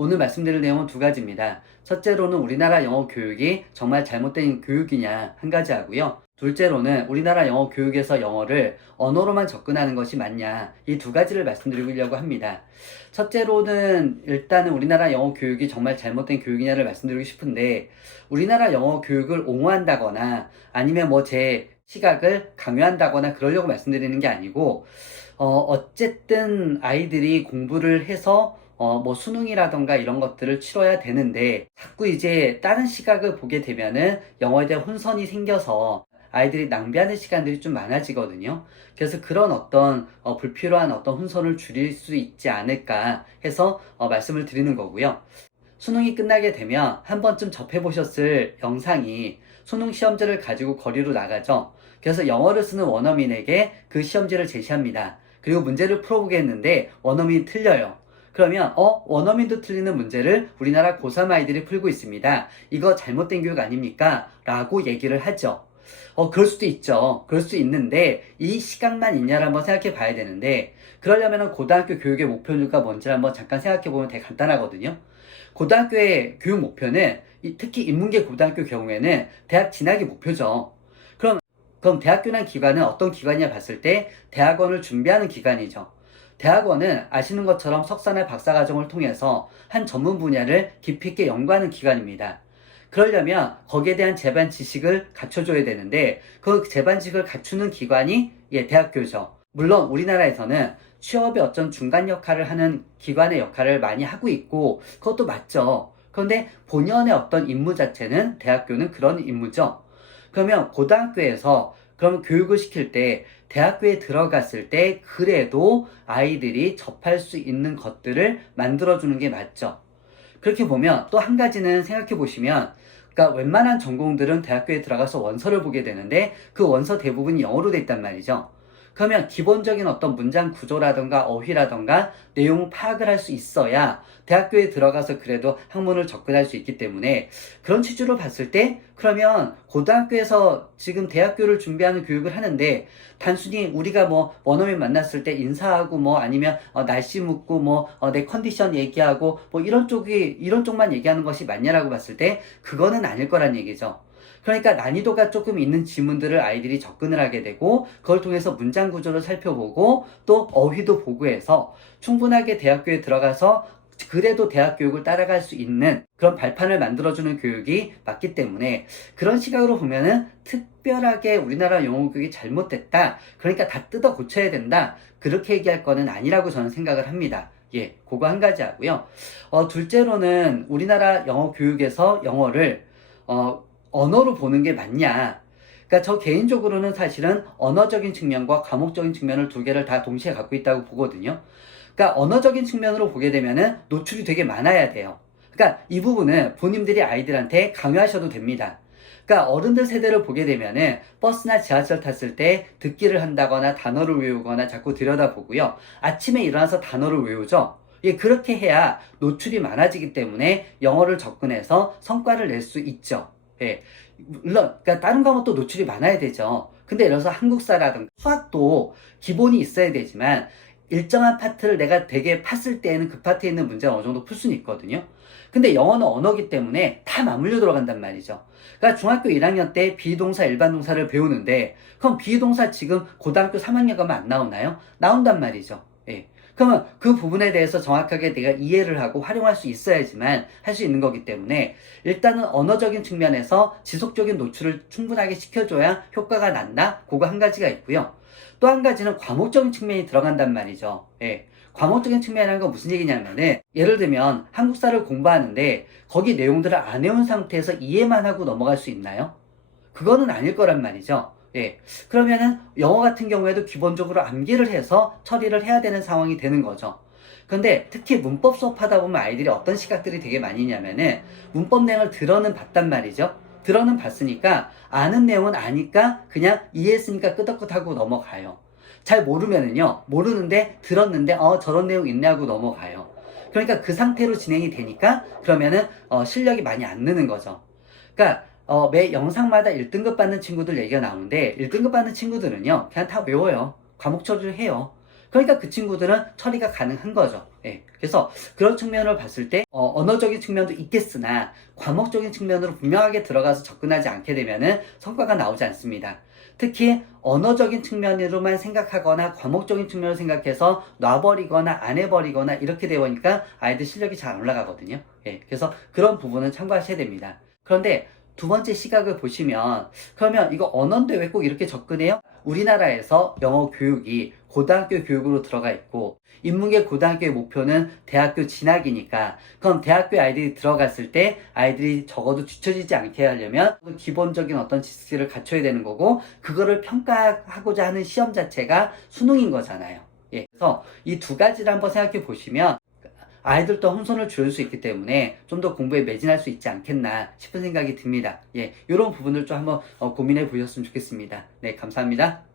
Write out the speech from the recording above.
오늘 말씀드릴 내용은 두 가지입니다. 첫째로는 우리나라 영어 교육이 정말 잘못된 교육이냐 한 가지 하고요. 둘째로는 우리나라 영어 교육에서 영어를 언어로만 접근하는 것이 맞냐 이 두 가지를 말씀드리려고 합니다. 첫째로는 일단은 우리나라 영어 교육이 정말 잘못된 교육이냐를 말씀드리고 싶은데 우리나라 영어 교육을 옹호한다거나 아니면 뭐 제 시각을 강요한다거나 그러려고 말씀드리는 게 아니고 어쨌든 아이들이 공부를 해서 뭐 수능이라던가 이런 것들을 치러야 되는데 자꾸 이제 다른 시각을 보게 되면은 영어에 대한 혼선이 생겨서 아이들이 낭비하는 시간들이 좀 많아지거든요. 그래서 그런 어떤 불필요한 어떤 혼선을 줄일 수 있지 않을까 해서 말씀을 드리는 거고요. 수능이 끝나게 되면 한 번쯤 접해보셨을 영상이 수능 시험지를 가지고 거리로 나가죠. 그래서 영어를 쓰는 원어민에게 그 시험지를 제시합니다. 그리고 문제를 풀어보게 했는데 원어민이 틀려요. 그러면 원어민도 틀리는 문제를 우리나라 고3 아이들이 풀고 있습니다. 이거 잘못된 교육 아닙니까? 라고 얘기를 하죠. 그럴 수도 있죠. 그럴 수 있는데 이 시각만 있냐를 한번 생각해 봐야 되는데 그러려면 고등학교 교육의 목표가 뭔지 한번 잠깐 생각해 보면 되게 간단하거든요. 고등학교의 교육 목표는 특히 인문계 고등학교 경우에는 대학 진학이 목표죠. 그럼 대학교란 기관은 어떤 기관이냐 봤을 때 대학원을 준비하는 기관이죠. 대학원은 아시는 것처럼 석사나 박사과정을 통해서 한 전문 분야를 깊이 있게 연구하는 기관입니다. 그러려면 거기에 대한 제반 지식을 갖춰줘야 되는데 그 제반 지식을 갖추는 기관이 대학교죠. 물론 우리나라에서는 취업의 어떤 중간 역할을 하는 기관의 역할을 많이 하고 있고 그것도 맞죠. 그런데 본연의 어떤 임무 자체는 대학교는 그런 임무죠. 그러면 고등학교에서 그럼 교육을 시킬 때 대학교에 들어갔을 때 그래도 아이들이 접할 수 있는 것들을 만들어주는 게 맞죠. 그렇게 보면 또 한 가지는 생각해 보시면 그러니까 웬만한 전공들은 대학교에 들어가서 원서를 보게 되는데 그 원서 대부분이 영어로 돼 있단 말이죠. 그러면 기본적인 어떤 문장 구조라던가 어휘라던가 내용 파악을 할 수 있어야 대학교에 들어가서 그래도 학문을 접근할 수 있기 때문에 그런 취지로 봤을 때 그러면 고등학교에서 지금 대학교를 준비하는 교육을 하는데 단순히 우리가 뭐 원어민 만났을 때 인사하고 뭐 아니면 날씨 묻고 뭐 내 컨디션 얘기하고 뭐 이런 쪽만 얘기하는 것이 맞냐라고 봤을 때 그거는 아닐 거란 얘기죠. 그러니까 난이도가 조금 있는 지문들을 아이들이 접근을 하게 되고 그걸 통해서 문장 구조를 살펴보고 또 어휘도 보고 해서 충분하게 대학교에 들어가서 그래도 대학 교육을 따라갈 수 있는 그런 발판을 만들어주는 교육이 맞기 때문에 그런 시각으로 보면은 특별하게 우리나라 영어 교육이 잘못됐다. 그러니까 다 뜯어 고쳐야 된다. 그렇게 얘기할 거는 아니라고 저는 생각을 합니다. 그거 한 가지 하고요. 둘째로는 우리나라 영어 교육에서 영어를 언어로 보는 게 맞냐. 그러니까 저 개인적으로는 사실은 언어적인 측면과 과목적인 측면을 두 개를 다 동시에 갖고 있다고 보거든요. 그러니까 언어적인 측면으로 보게 되면은 노출이 되게 많아야 돼요. 그러니까 이 부분은 부모님들이 아이들한테 강요하셔도 됩니다. 그러니까 어른들 세대를 보게 되면은 버스나 지하철 탔을 때 듣기를 한다거나 단어를 외우거나 자꾸 들여다보고요. 아침에 일어나서 단어를 외우죠. 그렇게 해야 노출이 많아지기 때문에 영어를 접근해서 성과를 낼 수 있죠. 물론 그러니까 다른 과목도 노출이 많아야 되죠. 근데 예를 들어서 한국사라든가 수학도 기본이 있어야 되지만 일정한 파트를 내가 되게 팠을 때에는 그 파트에 있는 문제는 어느 정도 풀 수는 있거든요. 근데 영어는 언어기 때문에 다 맞물려 들어간단 말이죠. 그러니까 중학교 1학년 때 비동사, 일반동사를 배우는데 그럼 비동사 지금 고등학교 3학년 가면 안 나오나요? 나온단 말이죠. 그러면 그 부분에 대해서 정확하게 내가 이해를 하고 활용할 수 있어야지만 할 수 있는 거기 때문에 일단은 언어적인 측면에서 지속적인 노출을 충분하게 시켜줘야 효과가 난다. 그거 한 가지가 있고요. 또 한 가지는 과목적인 측면이 들어간단 말이죠. 과목적인 측면이라는 건 무슨 얘기냐면은 예를 들면 한국사를 공부하는데 거기 내용들을 안 외운 상태에서 이해만 하고 넘어갈 수 있나요? 그거는 아닐 거란 말이죠. 그러면은 영어 같은 경우에도 기본적으로 암기를 해서 처리를 해야 되는 상황이 되는 거죠. 근데 특히 문법 수업하다 보면 아이들이 어떤 시각들이 되게 많이 있냐면은 문법 내용을 들어는 봤단 말이죠. 들어는 봤으니까 아는 내용은 아니까 그냥 이해했으니까 끄덕끄덕하고 넘어가요. 잘 모르면은요, 모르는데 들었는데 저런 내용 있네 하고 넘어가요. 그러니까 그 상태로 진행이 되니까 그러면은 실력이 많이 안 느는 거죠. 그러니까 매 영상마다 1등급 받는 친구들 얘기가 나오는데 1등급 받는 친구들은요 그냥 다 외워요. 과목 처리를 해요. 그러니까 그 친구들은 처리가 가능한 거죠. 예. 그래서 그런 측면을 봤을 때 언어적인 측면도 있겠으나 과목적인 측면으로 분명하게 들어가서 접근하지 않게 되면은 성과가 나오지 않습니다. 특히 언어적인 측면으로만 생각하거나 과목적인 측면으로 생각해서 놔버리거나 안 해버리거나 이렇게 되어 보니까 아이들 실력이 잘 안 올라가거든요. 예. 그래서 그런 부분은 참고하셔야 됩니다. 그런데 두 번째 시각을 보시면 그러면 이거 언어인데 왜 꼭 이렇게 접근해요? 우리나라에서 영어 교육이 고등학교 교육으로 들어가 있고 인문계 고등학교의 목표는 대학교 진학이니까 그럼 대학교 아이들이 들어갔을 때 아이들이 적어도 뒤처지지 않게 하려면 기본적인 어떤 지식을 갖춰야 되는 거고 그거를 평가하고자 하는 시험 자체가 수능인 거잖아요. 예, 그래서 이 두 가지를 한번 생각해 보시면 아이들도 혼선을 줄일 수 있기 때문에 좀 더 공부에 매진할 수 있지 않겠나 싶은 생각이 듭니다. 예, 이런 부분을 좀 한번 고민해 보셨으면 좋겠습니다. 네, 감사합니다.